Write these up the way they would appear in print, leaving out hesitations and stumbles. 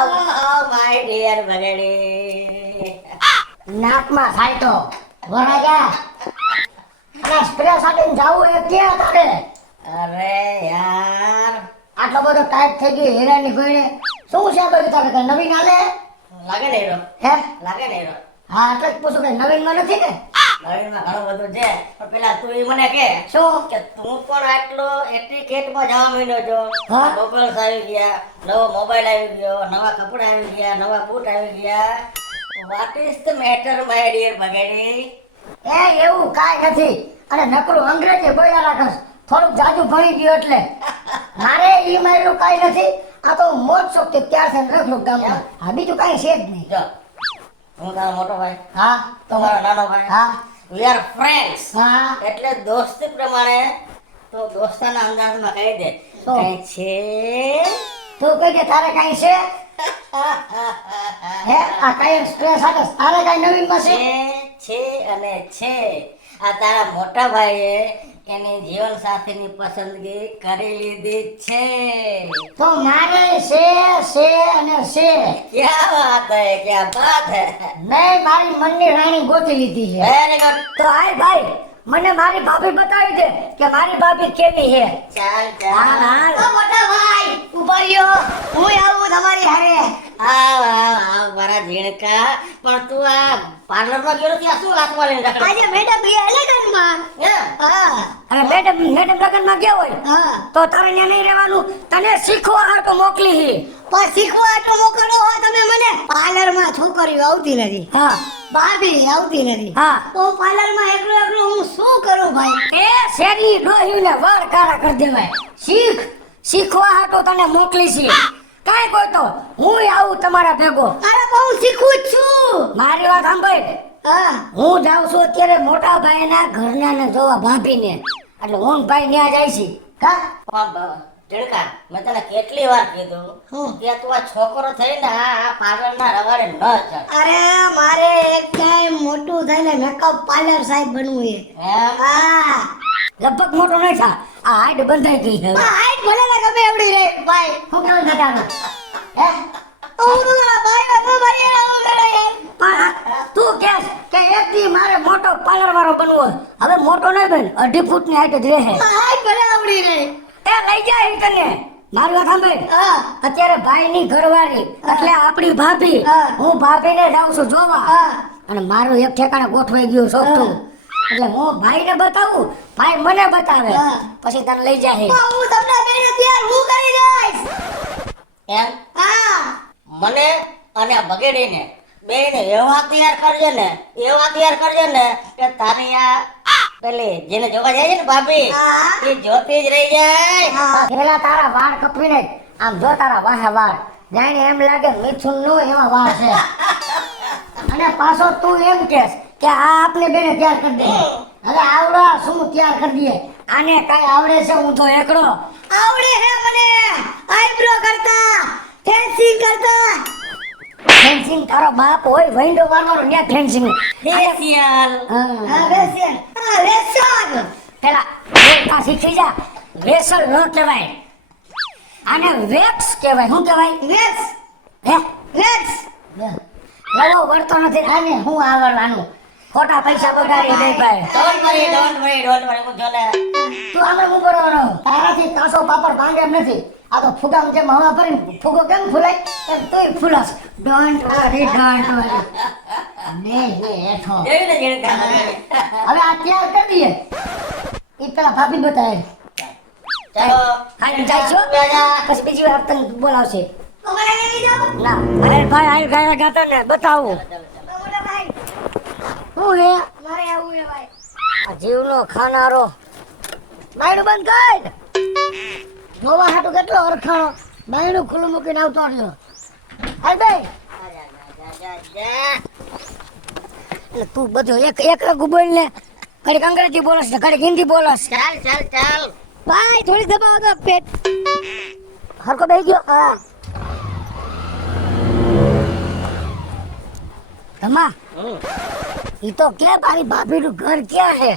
My dear બગડી નાકમાં થાય તો વરાજા અને સ્પ્રે સાથે જાવું એ ક્યાં તારે અરે યાર આટલો બધો ટાઈટ થઈ ગયો હેરાની ગોઈને શું છે બધું તારે કઈ નવીન હાલે લાગે ને હીરો હે લાગે ને હીરો હા એટલે જ પૂછું કે નવીનમાં નથી ને નવીનમાં ઘણું બધું છે પણ પેલા તું ઈ મને કે શું કે તું પણ આટલો એટીકેટમાં જવા માંડ્યો છો હા? ગોગલ્સ આવી ગયા નવો મોબાઈલ આવી ગયો નવા કપડા આવી ગયા નવા બૂટ આવી ગયા what is the matter my dear બગડી એ એવું કાંઈ નથી અને નકરું અંગ્રેજી બોલ્યા રાખસ થોડુંક જાજુ ભણી ગયો એટલે મારે ઈ માર્યું કાંઈ નથી આ તો હું મોજ શોખથી ત્યાર થઈને રખડું ગામમાં હા બીજું કાંઈ છે જ નહીં જો હું તારો મોટો ભાઈ હા તો મારો નાનો ભાઈ હા વી આર ફ્રેન્ડ્સ હા એટલે દોસ્તી પ્રમાણે તો દોસ્તાના અંદાજમાં કહી દે તો? કઈ છે તું કહી દે તારે કાંઈ છે હે આ કાંઈ સ્ટ્રેસ આવે તારે કાંઈ નવીનમાં છે છે અને છે આ તારા મોટા ભાઈએ એની જીવન સાથીની પસંદગી કરી લીધી છે તો મારે છે અને છે ક્યાં વાત હે ક્યાં બાત હે મેં મારી મનની રાણી ગોતી લીધી છે વેરી ગુડ તો આય ભાઈ મને મારી ભાભી બતાવી દે કે મારી ભાભી કેવી છે ચાલ હા ચાલ હા મોટા ભાઈ ઉભા રહ્યો હું આવું તમારી હારે આવ મારા ઝીણકા પણ તું આ પાર્લરમાં ગયો ત્યાં શું લાખમાં લઈને રખડે આજે મેડમ બે લગનમાં હે? હા અરે મેડમ લગનમાં ગયા હોય હા તો તારે ત્યાં નહીં રહેવાનું તને શીખવા હાટો મોકલી હી પણ શીખવા એટલો મોકલો હોય તમે મને પાર્લરમાં છોકરીઓ આવતી નથી હા ભાભી આવતી નથી હા તો પાર્લરમાં એકલું એકલું હું શું કરું ભાઈ એ શેરી ડોહીને વાળ કાળા કરી દેવાય શીખવા હાટો તને મોકલી છે કાંઈ કોઈ તો હું આવું તમારા ભેગો અરે બહુ શીખું જ છું મારી વાત સાંભળ હા હું જાઉં છું અત્યારે મોટા ભાઈના ઘરના ને જોવા ભાભીને એટલે હું ને ભાઈ ત્યાં જાય છે કા ઝીણકા મેં તને કેટલી વાર કીધું કે તું આ છોકરો થઈને આ પાર્લરના રવાડે ન ચડ અરે મારે એક ટાઈમ મોટું થઈને મેકઅપ પાર્લર સાહેબ બનવું છે એમ હા લગભગ મોટો નહીં થા આ હાઈટ બંધાઈ ગઈ છે હવે. હાઈટ ભલે ને ગમે એવડી રે ભાઈ શું કેવું દાદાનું હે હું તો મારા ભાઈ નું મારી આવું કરે યાર પણ તું કહેશ કે એક દી મારે મોટો પાર્લર વાળો બનવો હવે મોટો નહીં બન 2.5 ફૂટની હાઈટ જ રહે હાઈટ ભલે આવડી રે એ લઈ જાય ઈ તને મારી વાત સાંભળ હા અત્યારે ભાઈની ઘરવાળી એટલે આપણી ભાભી હા. હું ભાભીને જાઉં છું જોવા હા અને મારું એક ઠેકાણે ગોઠવાઈ ગયું સોફ્ટું એટલે હું ભાઈને બતાવું ભાઈ મને બતાવે હા. પછી તને લઈ જાય તો હું તમને બેને ત્યાર હું કરી દઈશ એમ હા મને અને બગેડીને બેયને એવા તૈયાર કરજે ને કે તારી આ પેલી જેને જોવા જાય છે ને ભાભી હા. એ જોતી જ રહી જાય હા પેલા તારા વાળ કપીને આમ જો તારા વાહે વાળ જાણે એમ લાગે મિથુન નો એવા વાળ છે અને પાછો તું એમ કહેશ કે આ આપણે બેને તૈયાર કરી દે હવે આવડા શું તૈયાર કરી દઈએ આને કાંઈ આવડે છે હું તો એકડો આવડે હે મને આઈબ્રો કરતા ફેન્સિંગ કરતા ફેન્સિંગ તારો બાપ હોય વૈંડો મારવાનો ન્યા ફેન્સિંગ ફેશિયલ હા વેસન હા વેસન પેલા બોલતા શીખી જા વેસલ ન કહેવાય આને વેક્સ કહેવાય શું કહેવાય વેક્સ હે વેક્સ લડો વળતો નથી આને હું આવડવાનું ખોટા પૈસા બગાડી દે ભાઈ ડોન્ટ વરી હું જો ને તું આમે હું કરવાનો તારાથી કાસો પાપડ ભાંગે એમ નથી આ તો ફુગામ જેમ હવા ભરીને ફુગો કેમ ફૂલાય એમ તુંય ફૂલાસ ડોન્ટ વરી ને હે હેઠો જોયું ને ઝીણકા હવે આ તૈયાર કરી દઈએ ઈ પેલા ભાભી બતાવે ચાલો હાલ જાય છો પછી બીજી વાર તને બોલાવશે તમારે લઈ જાઓ ના અરે ભાઈ હાલ ગાયા ગાતા ને બતાવું મોટા ભાઈ શું હે મારે આવું હે ભાઈ આ જીવનો ખાનારો બાયણું બંધ કર જોવા હાટું કેટલો અરખાણો બાયણું ખુલ્લું મૂકીને આવતો રહ્યો હાલ ભાઈ એટલે તું બધું એક રગું બોલ ને ઘડીક અંગ્રેજી બોલસ ને ઘડીક હિન્દી બોલસ ચાલ ભાઈ થોડી દબાવો તો પેટ હરકો બેહી ગયો હા તમા ઈ તો કે મારી ભાભીનું ઘર ક્યાં છે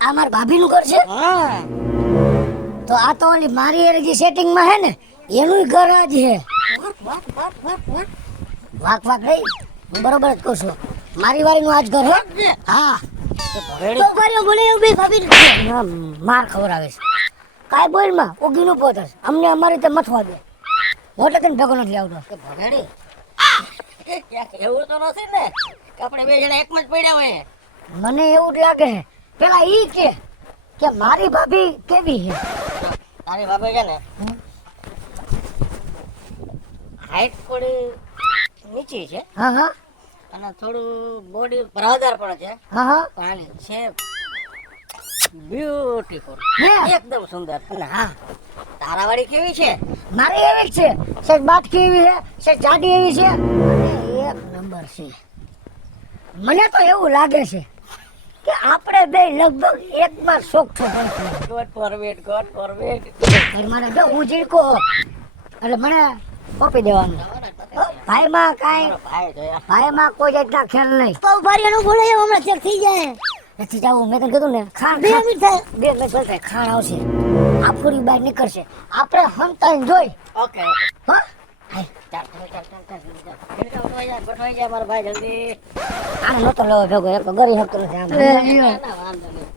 આ મારી ભાભીનું ઘર છે હા તો આ તો ઓલી મારી એની જે સેટિંગમાં હે ને એનું ઘર આ જ છે. વાહ વાહ વાહ વાહ વાક વાક નહીં, હું બરોબર જ કહું છું. મારી વાડીનું આ જ ઘર હે. હા એ ભગેડી તો કર્યો બોલે એવું બે ભાભી ના માર ખવડાવે છે. કાંઈ બોલમાં ઉગીનું પોતસ અમને અમારી રીતે મથવા દે. હું એટલે તને ભેગો નથી આવતો. કે ભગેડી ક્યાંક એવું તો નથી ને કે આપણે બે જણા એકમાં જ પડ્યા હોય મને એવું જ લાગે છે. પેલા ઈ કે મારી ભાભી કેવી છે. તારી બાબા છે ને હાઈટ થોડી નીચી છે હા હા અને થોડું બોડી બરાબર પણ છે હા હા પાણી છે બ્યુટીફુલ હે? એકદમ સુંદર અને હા તારા વાળી કેવી છે મારી એવી જ છે. સેજ બાટકી એવી છે, સેજ જાડી એવી છે અને એક નંબર છે. મને તો એવું લાગે છે કે આપણે બે લગભગ એકમાં સોખો બનશું. ગોડ ફોરવેડ ગોડ ફોરવેડ એટલે મને જો હું જીડકો એટલે મને કોપી દેવાનું. ભાઈમાં કાંઈ ભાઈ જોયા ભાઈમાં કોઈ જાતના ખેલ નહીં. ભારિયાનું બોલે એમ હમણાં ચેક થઈ જાય. નથી જાવું. મેં તને કીધું ને ખાણ 2 મિનિટ થાય. 2 મિનિટ થાય ખાણ આવશે. આફુડી બહાર નીકળશે. આપણે હંતાઈને જોઈ ઓકે હા હાય. ચાલ ગોઠવાઈ જા મારા ભાઈ જલ્દી આને નતો લેવો ભેગો એક તો ગરી શકતો નથી આને. ના વાંધો નહીં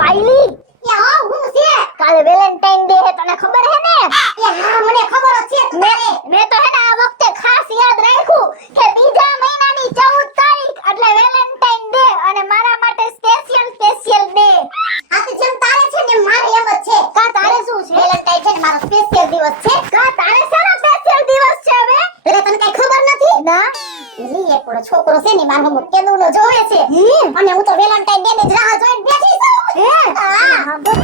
પાયલી એ હા હું છે કાલે વેલેન્ટાઇન ડે હે તને ખબર હે ને એ હા મને ખબર જ છે મેં તો હે ને આ વખતે ખાસ યાદ રાખ્યું કે બીજા મહિનાની 14 તારીખ એટલે વેલેન્ટાઇન ડે અને મારા માટે સ્પેશિયલ ડે આ તો જેમ તારે છે ને મારે એમ જ છે કા તારે શું છે વેલેન્ટાઇન છે ને મારો સ્પેશિયલ દિવસ છે કા તારે શાનો સ્પેશિયલ દિવસ છે હવે એટલે તને કઈ ખબર નથી ના ઈ એક ઓલો છોકરો છે ને મારો મોટો કેદુનો જોવે છે અને હું તો વેલેન્ટાઇન ડે ની જ રાહ જોઈને બેઠી છું હા બસ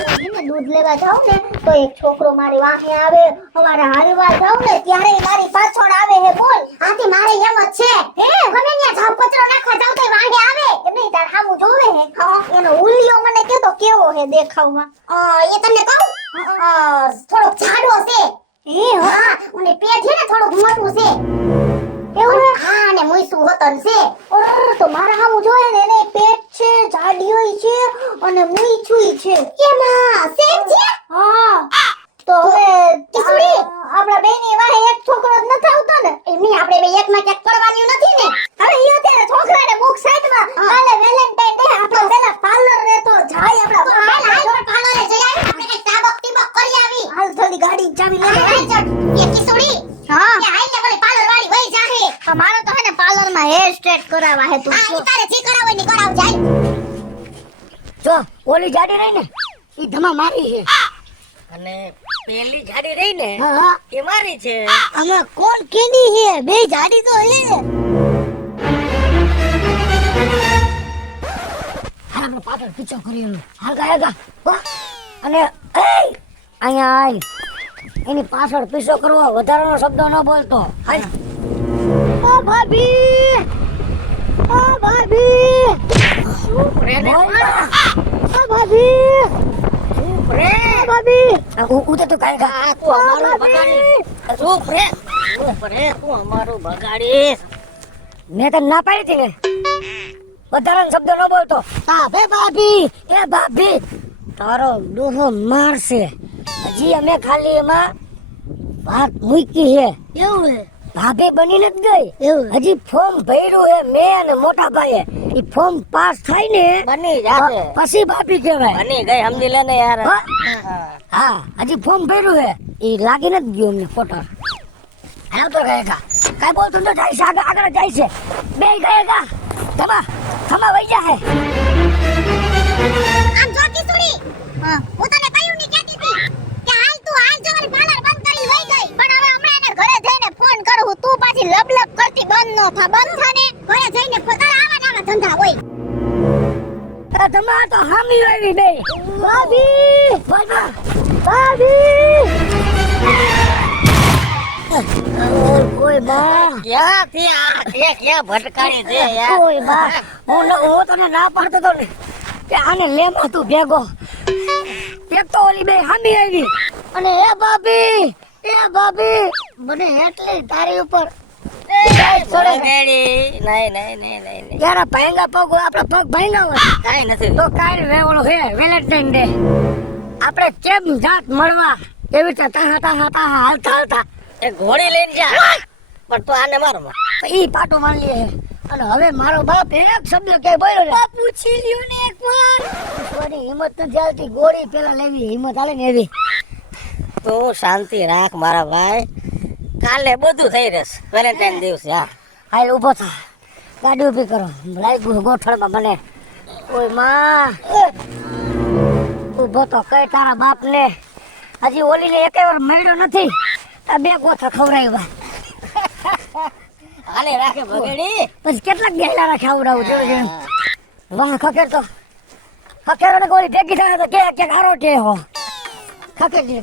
દૂધ લેવા જાઉં ને તો એક છોકરો મારી વાહે આવે અમારે હારવા જાઉં ને ત્યારે મારી પાછળ આવે હે બોલ આથી મારે એમ જ છે હે ગમે ત્યાં જાવ કચરો નાખવા જાવ તો વાહે આવે કે નહીં તાર હામું જોવે હે એનો ઉલિયો મને કે તો કેવો હે દેખાવમાં એ તમને કહું થોડો જાડો છે હે હા અને પેટ છે ને થોડું મોટું છે એવું હા ને મુઈસું હોતન છે તો મારા હામું જોયે ને એને પેટ છે જાડીઓય છે અને મુઈછુંય છે એમાં સેમ છે હા તો હવે કિસુડી આપણા બેની વાહે એક છોકરો જ નથી આવતો ને એમની આપણે બે એકમાં ક્યાંક પડવાનું નથી ને હવે ઈ અત્યારે છોકરાને મુખ સાઈડમાં કાલે વેલેન્ટાઇન ડે આપણો પેલા પાર્લર રે તો જાય આપણા પાર્લરે જઈ આવી આપણે કઈ તાબક તીબક કરી આવી હાલ જલ્દી ગાડી ચાવી લે એ કિસુડી હા એ હાઈ લેવલ પાર્લર વાળી વઈ જાહે તો મારો તો હે ને પાર્લર માં હેર સ્ટ્રેટ કરાવવા હે તું હા તારે જે કરાવવા ની કરાવ જાય જો ઓલી જાડી રહી ને ઈ ધમા મારી છે. અને પેલી જાડી રહી ને હા હા એ મારી છે આમાં કોણ કેની હે બે જાડી તો હે હાલ આપણે પાછળ પીછો કરી હાલ ગાયગા અને એ અહીંયા આય એની પાછળ પીછો કરવો વધારાનો શબ્દ ન બોલતો હાલ. ઓ ભાભી ઓ ભાભી ભાભી ઉતે તો કાય ગા તું અમારું બગાડીશ ચૂપ રે તું અમારું બગાડીશ મેં તને ના પાડી હતી ને વધારાનો શબ્દ ન બોલતો. હા બે ભાભી એ ભાભી તારો ડોહો મારશે. હજી અમે ખાલી એમાં વાત મૂકી છે. એવું હે ભાભી બની નથી ગઈ એવું હજી ફોર્મ ભર્યું હે મેં અને મોટા ભાઈએ. ઈ ફોર્મ પાસ થાય ને બની જાશે પછી ભાભી કહેવાય. બની ગઈ સમજી લે ને યાર હા? હા હજી ફોર્મ ભર્યું હે ઈ લાગી નથી ગયું અમને ફોટો. હાલ તો ગયેગા કાંઈ બોલતો ન જાય છે આગળ જાય છે બે ગયેગા થમા વઈ જા હે. આમ જો કિસુડી હું તને કહ્યું ની કહેતી હતી કે હાલ તું હાલ જો મારી પાર્લર બંધ કરી વઈ ગઈ પણ હવે હમણાં એને ઘરે જઈને ફોન કરું તું પાછી લબલબ કરતી બંધ નો થા બંધ થાને ઘરે જઈને તારા આવા ધંધા હોય. તમાર તો હામી આવી બે ભાભી કોઈ બા ક્યાંથી આ તે ક્યાં ભટકાડી દે યાર કોઈ બા હું તને ના પાડતો તો ને કે આને લેમાં તું ભેગો એક તો ઓલી બે હામી આવી અને એ ભાભી મને એટલી તારી ઉપર બગાડી નહીં યાર ભાંગા પગ આપડા પગ ભાંગા હોય કાઈ નથી તો કાઈ રે ઓલો હે વેલેન્ટાઇન ડે આપણે કેમ જાત મળવા એવી રીતે તાહા હાલતા એ ઘોડી લઈને જા પણ તું આને મારો માં. તો ઈ પાટો મારી લે અને હવે મારો બાપ એક શબ્દ કે બોલ્યો ને પૂછી લ્યો ને એકવાર કોની હિંમત ન ચાલતી ગોળી પેલા લેવી હિંમત હાલે ને એવી તું શાંતિ રાખ મારા ભાઈ, કાલે બધું થઈ રહેશે વેલેન્ટાઇન દિવસે. હા હાલ ઊભો થા ગાડી ઊભી કરો લાગ્યું ગોઠણમાં મને ઓય માં ઊભો તો કઈ તારા બાપ ને હજી ઓલીને એકે વાર મળ્યો નથી આ બે ગોથા ખવડાવ્યા હાલે રાખે બગડી. પછી કેટલાક ગહેલા રાખે આવડાવું જોડે વાહ ખકેર તો ખકેર ને ગોળી ભેગી થાય તો કે હારો કે હો ખકેર દી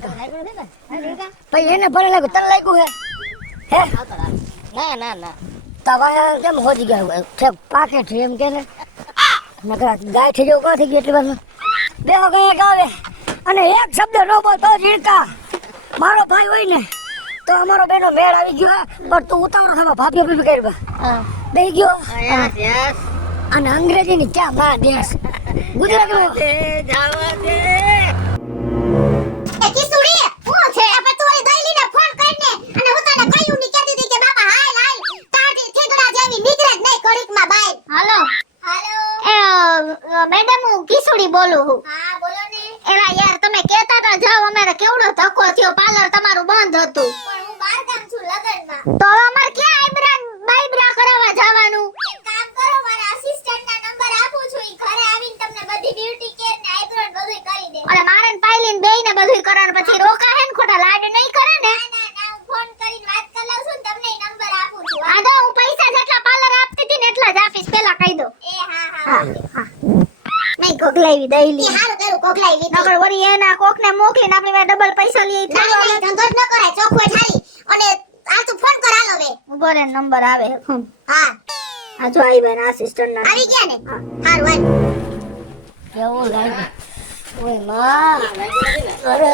પછી એને ભલે લાગ્યું તને લાગ્યું હે ના ના ના તવા કેમ હોજી ગયા છે પાકે છે એમ કે ને નકર ગાય થઈ જવું કાં થઈ ગઈ એટલી વાર બે ગયા ગાવે અને એક શબ્દ ન બોલ તો જીણકા મારો ભાઈ હોય ને તો અમારો બેનો મેળ આવી ગયો પણ તું ઉતાવળો થવા ભાભી ભાભી કરવા દઈ ગયો યસ યસ અને અંગ્રેજીની ક્યાં માં દેશ ગુજરાતીમાં જાવા દે. એ કિસુડી હું છે આપણે તો ઓલી દઈલીને ફોન કરીને અને હું તને કહ્યું ની કહેતી હતી કે બાપા હાલ હાલ તારી થીગડા જેવી નીકળે જ નહીં ઘડીકમાં બાય. હાલો મેડમ હું કિસુડી બોલું છું. હા બોલો ને. એલા યાર તમે કહેતા હતા જાવ અમારે કેવડો ધક્કો થયો પાર્લર તમારું બંધ હતું. પણ હું બહાર ગામ છું લગનમાં. તો હવે અમારે ક્યાં બાઈબ્રા કરાવવા જવાનું? એક કામ કરો મારા અસિસ્ટન્ટના નંબર આપું છું ઈ ઘરે આવીને તમને બધી બ્યુટી કેર ને આઈબ્રો ને બધુંય કરી દે. અને મારે ને પાયલીન બેયને બધુંય કરવાનું પછી રોકા હે ને ખોટા લાડ નહીં કરે ને. ના ના હું ફોન કરીને વાત કરી લઉં છું ને તમને ઈ નંબર આપું છું. આ દો હું પૈસા જેટલા પાર્લર આપતી હતી ને એટલા જ આપીશ પેલા કહી દો. એ હા નહીં કોકલાવી દઈલી હારું કરું કોકલાવી નકર વરી એના કોકને મોકલીને આપણી પાસે ડબલ પૈસા લઈ ના ધંધો જ ન કરાય ચોખ્ખો ઠારી અને આ તું ફોન કર હાલો બે ઉભો રે નંબર આવે હા આ જો આઈ બેન આસિસ્ટન્ટ ના આવી ગયા ને હારું હાલ કેવું લાગ્યું ઓય માં અરે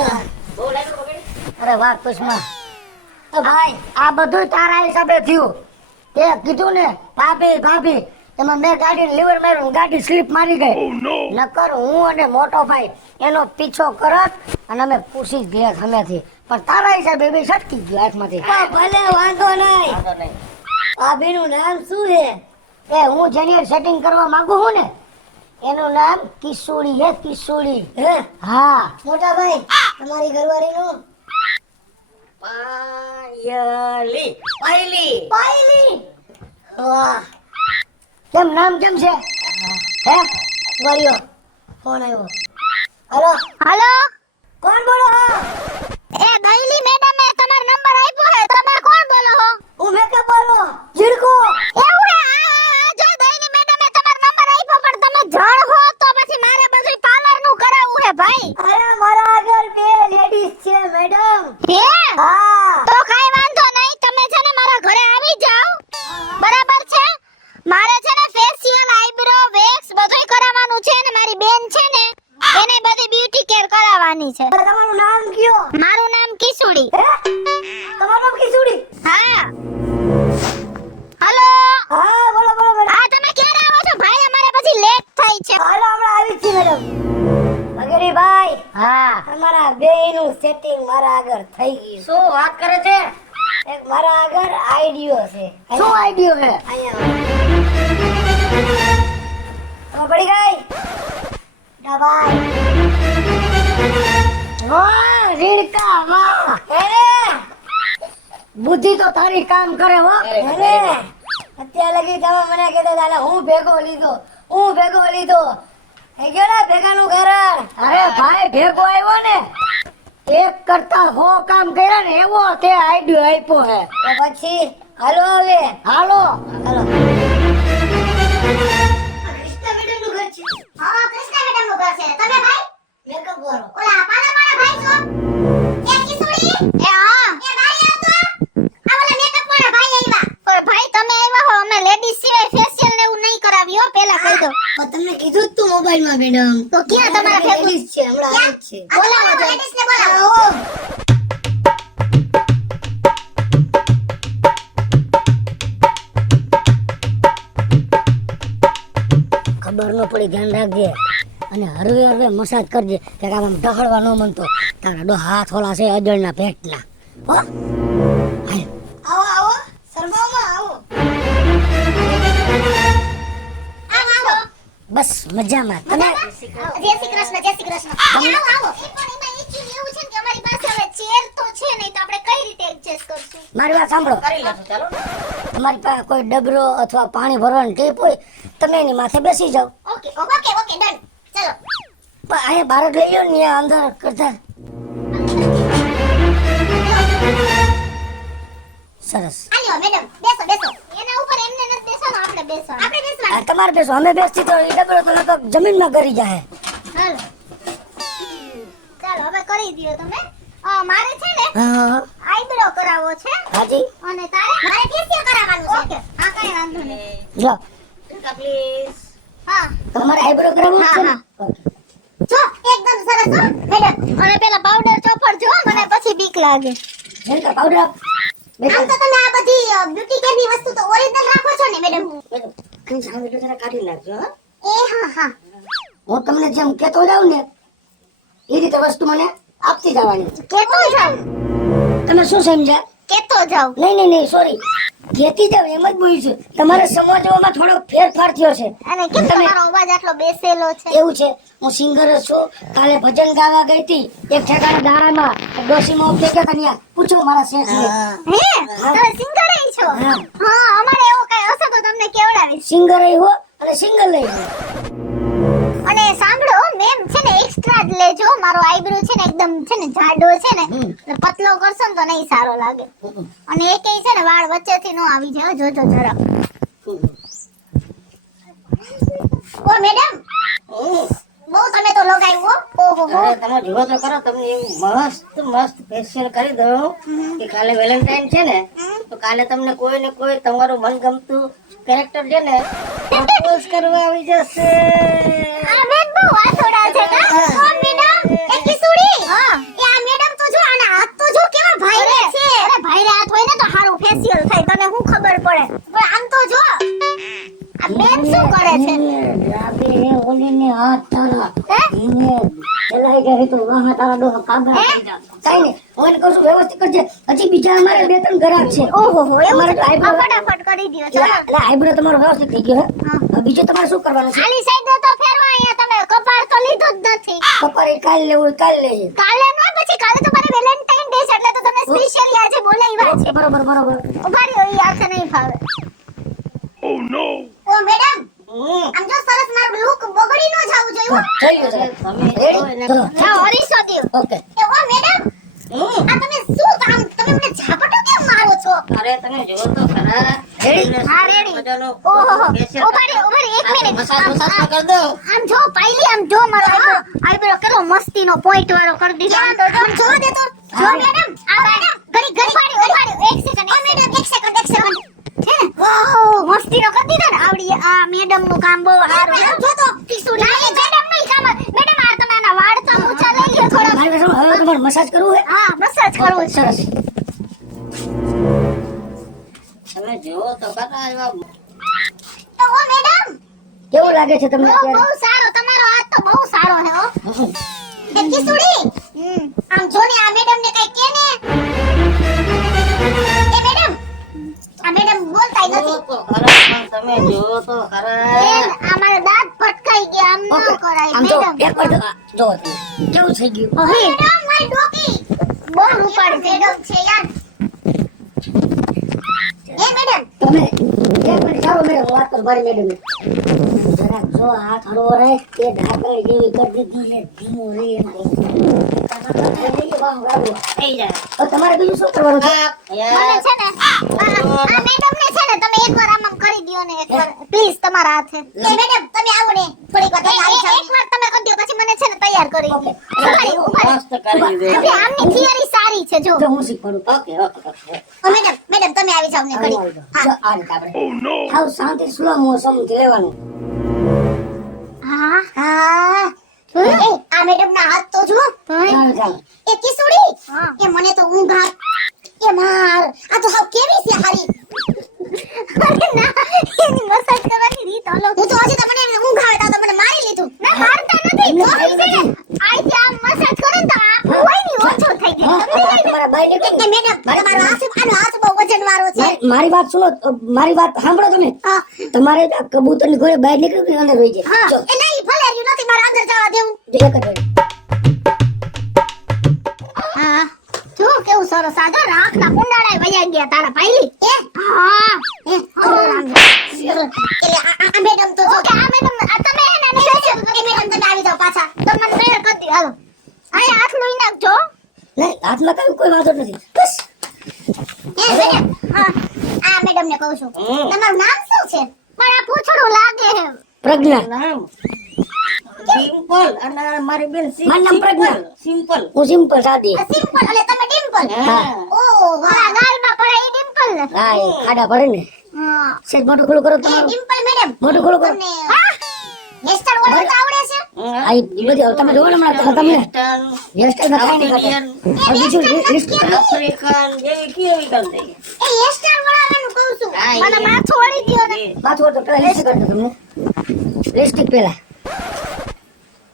બહુ લાગ્યું બગડી. અરે વાહ કુશમાં તો ભાઈ આ બધું તારા હિસાબે થયું તે કીધું ને ભાભી ભાભી એમાં મેં ગાડી લીવર માર્યું ગાડી સ્લીપ મારી ગઈ નકર હું અને મોટો ભાઈ એનો પીછો કરત અને અમે પૂછી જ ગયા સામેથી પણ તારા હિસાબે બે સટકી ગયો હાથમાંથી ભલે વાંધો નહીં વાંધો નહીં. ભાભીનું નામ શું છે એ હું જેની સેટિંગ કરવા માંગુ છું ને એનું નામ કિશોરી હે કિશોરી હે હા મોટા ભાઈ તમારી ઘરવાળીનું પાયલી પાયલી પાયલી વાહ કેમ નામ કેમ છે હે વરિયો ફોન આવ્યો હેલો હાલો કોણ બોલો હા એ દઈલી મેડમે તમારો નંબર આપ્યો હે તમે કોણ બોલો હો હું મેકઅપ વાળો જીડકો એવું હે આ જો દઈલી મેડમે તમારો નંબર આપ્યો પણ તમે જણ હો તો પછી મારે બધું પાર્લર નું કરાવવું હે ભાઈ અરે મારા આગળ બે લેડીઝ છે મેડમ હે હા તો કાઈ વાંધો નહીં તમે છે ને મારા ઘરે આવી જાઓ બરાબર છે મારે છે ને ફેશિયલ આઈબ્રો વેક્સ બધુંય કરાવવાનું છે ને મારી બેન છે ને એને બધી બ્યુટી કેર કરાવવાની છે તમારું નામ કયો મારું નામ કિસુડી હે તમારું નામ કિશોરી હા હાલો હા બોલો બોલો મેડમ હા તમે ક્યારે આવો છો ભાઈ અમારે પછી લેટ થાય છે હાલો હમણાં આવી જ છીએ મેડમ વગેરે ભાઈ હા અમારા બેયનું સેટિંગ મારા આગળ થઈ ગયું શું વાત કરે છે? એક મારા આગળ આઈડિયો છે શું આઈડિયો છે અહીંયા પડી ગઈ દબાઈ વાહ રીડકા વાહ અરે બુદ્ધિ તો તારી કામ કરે હો અરે, અરે અત્યારે લગી તમે મને કીધું તાલે હું ભેગો લીધો એ કેડા ભેગાનું કારણ અરે ભાઈ ભેગો આવ્યો ને એક કરતા 100 કામ કર્યા ને એવો તે આઈડિયો આપ્યો હે તો પછી હાલો હવે હાલો કૃષ્ણ મેડમ નું ઘર છે હા કૃષ્ણા મેડમ નું ઘર છે તમે ભાઈ મેકઅપ વાળો ઓલા પાર્લર વાળા ભાઈ છો એ કિસુડી એ હા એ ભાઈ આવતો આ ઓલા મેકઅપ વાળા ભાઈ આવ્યા ઓય ભાઈ તમે આવ્યા હો અમે લેડીઝ સિવાય ફેશિયલ ને એવું નહીં કરાવી હો પહેલા કહી દો પણ તમને કીધું જ તું મોબાઈલ માં મેડમ તો ક્યાં તમારા ભેગું લેડીઝ છે હમણાં આવી જ છે બોલાવો લેડીઝ ને બોલાવો ખબર ન પડી ધ્યાન રાખજે અને હરવે હરવે મસાજ કરજે કે આમ ઢહળવા ન મનતો તારા ડો હાથ ઓલા છે અજળના પેટના હો હાલ. આવો આવો શરમાવમાં આવો આવો બસ મજામાં તમે જય શ્રી કૃષ્ણ જય શ્રી કૃષ્ણ આવો આવો પણ એમાં એકચ્યુઅલી એવું છે ને કે અમારી પાસે હવે ચેર તો છે નહીં તો આપણે કઈ રીતે એડજસ્ટ કરશું મારી વાત સાંભળો કરી લેશું ચાલો ને. તમારી પાસે કોઈ ડબરો અથવા પાણી ભરવાની ટીપ હોય તમે એની માથે બેસી જાઓ ઓકે ઓકે ઓકે ડન ચલો પણ અહીંયા બહાર જ લઈ લો ને અહીંયા અંદર કરતા સરસ આલ્યો મેડમ બેસો બેસો એના ઉપર એમને નથી બેસવાનું આપણે બેસવાનું આપણે બેસવાનું આ તમારે બેસો અમે બેસતી તો એ ડબરો તો નકર જમીનમાં ગરી જાય હાલો ચાલો હવે કરી દયો તમે મારે છે ને હા આઈબ્રો કરાવવો છે હાજી અને તારે મારે ફેશિયલ કરાવવાનું છે ઓકે હા કઈ વાંધો નહીં જો ટીકા પ્લીઝ. હા તમારે આઈબ્રો કરાવવું છે ને? હા, જો એકદમ સરસ હો મેડમ અને પેલા પાવડર ચોપડ જો મને પછી બીક લાગે જેનકા પાવડર આમ તો તમે આ બધી બ્યુટી કેર ની વસ્તુ તો ઓરિજિનલ રાખો છો ને મેડમ કઈ સામે તો જરા કાઢી નાખજો હા એ હા હા હું તમને જેમ કહેતો જાઉં ને એ રીતે વસ્તુ મને આપતી જવાની કેતો જાવ તમે શું સમજ્યા કેતો જાવ નહીં સોરી કહેતી જાવ એમ જ બોલું છું તમારે સમજવામાં થોડો ફેરફાર થયો છે અને કેમ તમે- તમારો અવાજ આટલો બેસેલો છે એવું છે હું સિંગર જ છું કાલે ભજન ગાવા ગઈ હતી એક ઠેકાણે દાડામાં ડોશીમાં ઉભી ગયા હતા ત્યાં પૂછો મારા શેઠ ને હે તમે સિંગર છો હા. હા અમારે એવું કઈ હશે તો તમને કેવડાવીશ સિંગર હો અને સિંગલ લઈ અને સાંભળો મેમ છે ને એક્સ્ટ્રા જ લેજો મારો આઈબ્રો છે ને એકદમ છે ને જાડો છે ને એટલે પતલો કરશો ને તો નહીં સારો લાગે અને એકેય છે ને વાળ વચ્ચેથી નો આવી જાય હો, જોજો જરા ઓ મેડમ બહુ તમે તો લગાવ્યું હો ઓહો હો અરે તમે જુઓ તો ખરો તમને એવું મસ્ત ફેશિયલ કરી દઉં કે કાલે વેલેન્ટાઇન છે ને તો કાલે તમને કોઈ ને કોઈ તમારું મનગમતું કેરેક્ટર છે ને પ્રપોઝ કરવા આવી જશે. આ બેન બહુ વાતોડા છે કા ઓ મેડમ એ કિસુડી હા એ આ મેડમ તો જો આના હાથ તો જો કેવા ભાઈરે છે અરે ભાઈરે હાથ હોય ને તો સારું ફેશિયલ થાય તને શું ખબર પડે પણ આમ તો જો આ બેન શું કરે છે રાબે ઓલીને હાથ તારા હે? એને ચલાઈ ગઈ તો વાહ તારા ડોહ કાબરા હે? થઈ જાય કાઈ નહીં હું એને કહું છું વ્યવસ્થિત કરજે હજી બીજા અમારે બે ત્રણ ગ્રાહક છે ઓહો હો એવું અમારે તો છે? eyebrow- ફટાફટ કરી દ્યો ચાલો એટલે આઈબ્રો તમારો વ્યવસ્થિત થઈ ગયો હે હા. હવે બીજું તમારે શું કરવાનું છે ખાલી સાઈડ તો ફેરવા અહીંયા તમે કપાળ તો લીધો જ નથી કપારી કાલ લેવું હોય કાલ લઈએ કાલે નો પછી કાલે તો મારે વેલેન્ટાઇન ડે છે એટલે તો તમને સ્પેશિયલી આજે બોલાવ્યા છે બરોબર ઉભા રહ્યો ઈ આખે નહીં ફાવે ઓ મેડમ આમ જો સરસ મારું લુક બગડી ન જાવું જોઈએ હો. થઈ ગયું છે તમે Ready? જો એને- ચલો. જાઓ હરીશો દ્યો ઓકે એ ઓ મેડમ આ તમે શું કામ તમે મને ઝાપટો કેમ મારો છો અરે તમે જુઓ તો ખરા. Ready? હા રેડી મજાનો ઓહો facial ઉભા રહ્યો એક મિનિટ મસાજ મસાજ તો કરી દઉં. આમ જો પાયલી આમ જો મારો આઈબ્રો કેટલો મસ્તીનો પોઈન્ટ વાળો કરી દીધો આમ જો દે તો જો મેડમ આ મેડમ ઘડી ઉભાડ્યો એક સેકન્ડ ઓ મેડમ એક સેકન્ડ હે ને વાહ મસ્તીનો કરી દીધો ને આવડી આ મેડમ નું કામ બહુ સારું છે જો તો પિસુડી એ મેડમ નહીં કામ મેડમ આ તમે આના વાળ તો ઊંચા લઈ લ્યો થોડા મારે શું હવે તમારે મસાજ કરવું હે હા મસાજ કરવું છે સરસ તમે જુઓ તો ખરા એવા તો ઓ મેડમ કેવું લાગે છે તમને બહુ અત્યારે સારો તમારો હાથ તો બહુ સારો છે હો એ કિસુડી આમ જો ને આ મેડમ ને કઈ કે ને એ મેડમ આ મેડમ બોલતાય જુઓ નથી તો ખરા પણ તમે જુઓ તો ખરા. બેન આ મારા દાંત ફટકાઈ ગયા આમ ન કરાય આમ જો મેડમ એક વાર જો કેવું થઈ ગયું મેડમ મારી ડોકી બહુ રૂપાળી મેડમ છે યાર એ મેડમ તમે એક મિનિટ સારું મેડમ વાત કર મારી મેડમ જરાક જો હાથ હળવો રહે તે ઢાકણ જેવી કરી દીધી ને ધીમું રે એમ થઈ જાય. તો તમારે બીજું શું કરવાનું છે હા, મને યાર. છે ને આ મેડમ ને છે ને તમે એકવાર આમ કરી દયો ને એકવાર પ્લીઝ તમારા હાથે એ મેડમ તમે આવો ને થોડીક વાર એકવાર તમે કરી દયો પછી મને છે ને તૈયાર કરી દો મસ્ત કરી દીધું. આપણે આમની થિયરી સારી છે જો જો હું શીખવાડું ઓકે ઓકે. મેડમ તમે આવી જાવ ને ઘડી જો આ રીતે આપણે હાવ શાંતિ સ્લો મોસમ લેવાનું હા હા એ આ મેડમ ના હાથ તો જુઓ ચાલો ચાલો એ કિસુડી એ મને તો ઊંઘ એ માર આ તો હાવ કેવી છે હારી અરે ના એની મસાજ કરવાની રીત અલગ હું તો હજી તમને ઊંઘ આવે તો મને મારી લીધું ના મારતા નથી વાત કરો ને તો આપણું હોય ને ઓછું થઈ જાય હા, સમજી જાય તમારા બાઈને ને? કે મેડમ તમારો આનો હાથ બહુ વજનવાળો છે મારી વાત સુનો, મારી વાત સાંભળો તમે. હા તમારે આ કબૂતરની ઘોડે બહાર નીકળ્યું કે અંદર રહી જાય? હા જો, એ નહીં ભલે રહ્યું નથી મારે અંદર જવા દેવું જો એક જ વાર. હા જો કેવું સરસ આ જો રાખના કુંડાળાય વયા ગયા તારા ભાઈલી એ હા એ આ મેડમ તો જો કે આ મેડમ તમે એને નહીં બેસો કે મેડમ તમે આવી જાઓ પાછા તો મને મેળ કરી દો હાલો આ હાથ લોઈ નાખજો નહીં, હાથમાં કઈ કોઈ વાંધો નથી. બસ એ મેડમ હા આ મેડમ ને કહું છું તમારું નામ શું છે પણ આ પૂછડું લાગે છે પ્રજ્ઞા. નામ સિમ્પલ અને મારી બેન મારું નામ પ્રજ્ઞા. સિમ્પલ. હું સિમ્પલ સાદી. સિમ્પલ એટલે તમે ડિમ્પલ હા. ઓ વાહ ગાલમાં પડે ઈ ડિમ્પલ ને હા, એ ખાડા પડે ને. હા સેજ મોટું ખુલ્લું કરો એ તમારું. ડિમ્પલ મેડમ મોટું ખુલ્લું કરો. તમને હેસ્ટર ઓળખ આવડે છે આ ઈ બધી હવે તમે જોવો ને હમણાં તમને વેસ્ટર્ન, હેરસ્ટાઈલ માં કાંઈ નહીં આફ્રિકન, કરતા. હવે બીજું લિસ્ટ આફ્રિકન જેવી કેવી કામ થઈ ગઈ. એ હેસ્ટર વાળાનું કહું છું હા, મને એ. માથું વળી ગયો ને માથું તો પેલા લિસ્ટ કરતો તમને. લિસ્ટિક પેલા.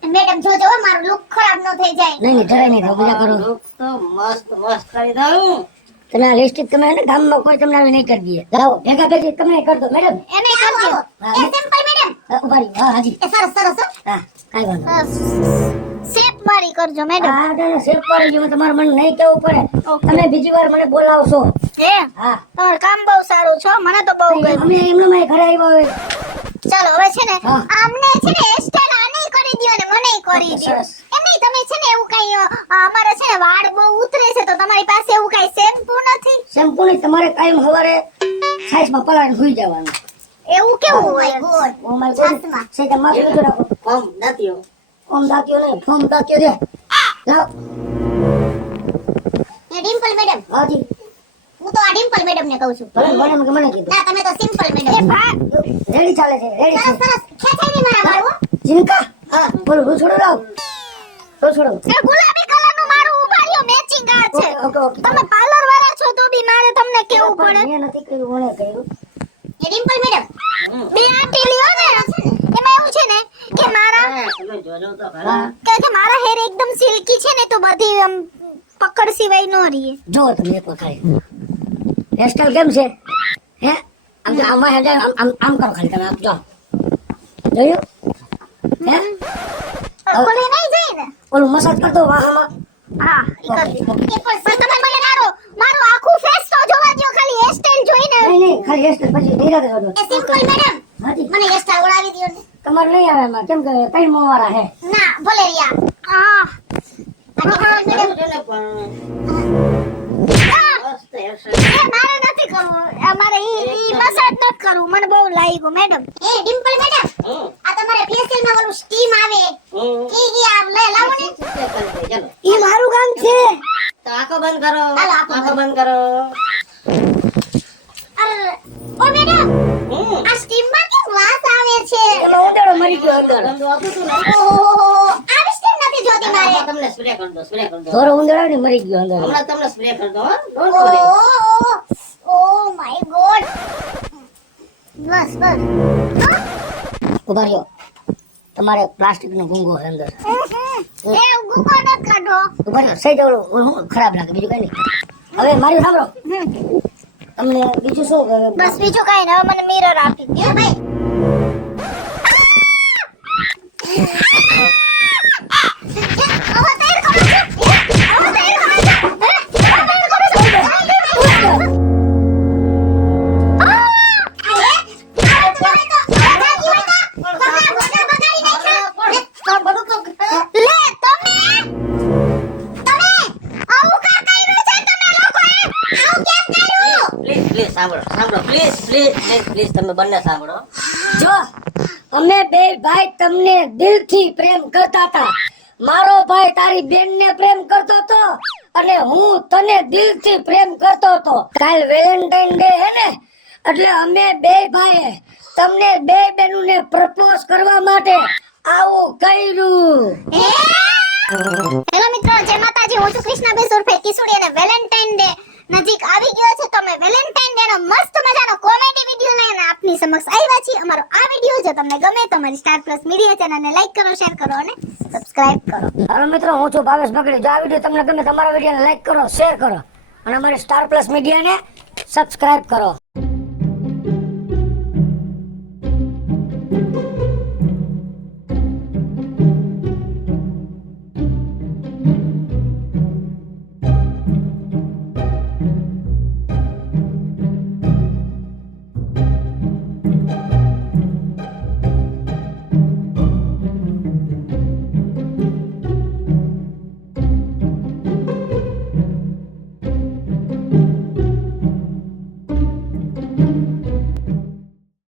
મેડમ જોજો હો, મારું લુક ખરાબ ન થઈ જાય નહીં નહીં, જરાય નહીં થાવ, બીજા કરો. લોક તો મસ્ત મસ્ત કરી દઉં. તમે આ લિસ્ટિક તમે હે ને ગામમાં કોઈ તમને આવી નહીં કરી દે. લાવો ભેગા ભેગી તમે કરી દો મેડમ. એને કરજો હા. એ સિમ્પલ મેડમ ઉભા રહી. હા હાજી. એ સરસ સરસ હો. હા કાંઈ વાંધો નહીં. શેપ મારી કરજો મેડમ હા તને સેવ કરી જો, તમારે મને નહીં કેવું પડે. તમે બીજી વાર મને બોલાવશો. હે હા તમારું કામ બહુ સારું છો મને તો બહુ ગમ્યું અમે એમનું મારી ઘરે આવ્યા હોય. ચાલો હવે છે ને હા. આમને છે ને હેરસ્ટાઈલ આને કરી દ્યો ને મને કરી દ્યો સરસ. એમ નહીં તમે છે ને એવું કઈ અમારે છે ને વાળ બહુ ઉતરે છે તો તમારી પાસે એવું કઈ શેમ્પૂ નથી શેમ્પુ નહીં, તમારે કાયમ સવારે સાઈઝમાં પલાળીને સૂઈ જવાનું. એવું કેવું હોય ગોળ ઓ માય ગોડ. છાશમાં. સેજ આમ માથું ઊંચું રાખો. ફોર્મ દાંતીઓ. ફોમ દાંતીઓ નહીં, ફોમ દાંતીઓ દે. લાવો. એ ડિમ્પલ મેડમ હાજી. હું તો આ ડિમ્પલ મેડમ ને કહું છું ભલે ભલે કે મને કીધું. ના તમે તો સિમ્પલ મેડમ એ ભા રેડી ચાલે છે, રેડી સરસ છે. સરસ ખેંચાઈ ની મારા વાળ હો. જીનકા. હા બોલો, રૂછોડો લાવ. રૂછોડો. એ ગુલાબી કલરનું મારું ઉભાર્યો મેચિંગ આ છે ઓકે ઓકે. તમે પાર્લર વાળા છો તો બી મારે તમને કેવું પડે મેં નથી કર્યું, મને કર્યું. એ ડિમ્પલ મેડમ બે આંટી લ્યો ને એમાં એવું છે ને કે મારા હા, તમે જોજો તો ખરા. કે મારા હેર એકદમ સિલ્કી છે ને તો બધી આમ પકડ સિવાય નો રહીએ જો તમે એક વખત હેરસ્ટાઈલ કેમ છે હે? આમ તો આમ વાહ જાય, આમ આમ કરો ખાલી તમે, આમ જો જોયું હે? બોલે નહીં જાય ને ઓલું મસાજ કરતો વાહમાં. હા ઈ કરી દો. એ પણ તમે મને મારું આખું ફેસ તો જોવા દ્યો ખાલી હેર સ્ટાઈલ જોઈને નહીં નહીં, ખાલી હેરસ્ટાઈલ પછી ધીરે ધીરે એ સિમ્પલ મેડમ હાજી. મને હેર સ્ટાઈલ ઉડાવી દ્યો ને તમારે નહીં આવે એમાં, કેમ કે કઈ મોવાળા હે. ના ભલે રિયા હા કરવું છે ને પણ મસ્ત hairstyle. એ મારે નથી કરવું અમારે ઈ મસાજ નથી કરવું મને બહુ લાગ્યું મેડમ એ ડિમ્પલ મેડમ હમ, આ તમારે ફેશિયલ માં ઓલું સ્ટીમ આવે હમ. ઈ આ લે લાવો ને ઠીક છે, કરી દે, ચાલો. ઈ મારું કામ છે. તો આંખો બંધ કરો. હાલો, આંખો આંખો બંધ કરો. અરે ઓ મેડમ હમ. આ સ્ટીમ માં કેમ વાસ આવે છે એમાં ઉંદરડો મરી ગયો અંદર. ગંદુ આવતું હતું ને? ઓહો આવી સ્ટીમ નથી જોતી મારે હમણાં તમને સ્પ્રે કરી દો, સ્પ્રે કરી દો. ધોરો ઉંદરડો ને મરી ગયો અંદર. હમણાં તમને સ્પ્રે કરી દો, હા? Don't worry. Oh my God બસ બસ ઉભા રહ્યો. તમારે પ્લાસ્ટિક નો ગુંગો છે અંદર. એ ગુકો ન કાઢો ઉભા રહ્યો. સહી જવડો ખરાબ લાગે, બીજું કઈ નહીં. હવે મારી સાંભળો, તમને બીજું શું બસ બીજું કઈ ના મને મિરર આપી દો ભાઈ Please, please, સાંભળો, સાંભળો. Please, please, please, please, તમે બંને સાંભળો. જો અમે બે ભાઈ તમને દિલથી પ્રેમ કરતા હતા. મારો ભાઈ તારી બેનને પ્રેમ કરતો હતો અને હું તને દિલથી પ્રેમ કરતો હતો. કાલ વેલેન્ટાઇન ડે હે ને, એટલે અમે બે ભાઈએ તમને બે બેનુને પ્રપોઝ કરવા માટે આવું કર્યું. હેલો મિત્રો જય માતાજી હું છું કૃષ્ણાબેન ઉર્ફે કિશોરી અને વેલેન્ટાઇન ડે નજીક આવી ગયો છે તો મેં વેલેન્ટાઇન ડે નો મસ્ત મજાનો કોમેડી વિડિયો લઈને આપને આપની સમક્ષ આવ્યા છીએ. અમારો આ વિડીયો જો તમને ગમે તો અમારી સ્ટાર પ્લસ મીડિયા ચેનલને લાઈક કરો, શેર કરો અને સબસ્ક્રાઇબ કરો. હાલો મિત્રો, હું છું ભાવેશ બગડી. જો આ વિડીયો તમને ગમે તમારા વિડીયોને લાઈક કરો, શેર કરો અને અમારી સ્ટાર પ્લસ મીડિયાને સબસ્ક્રાઇબ કરો.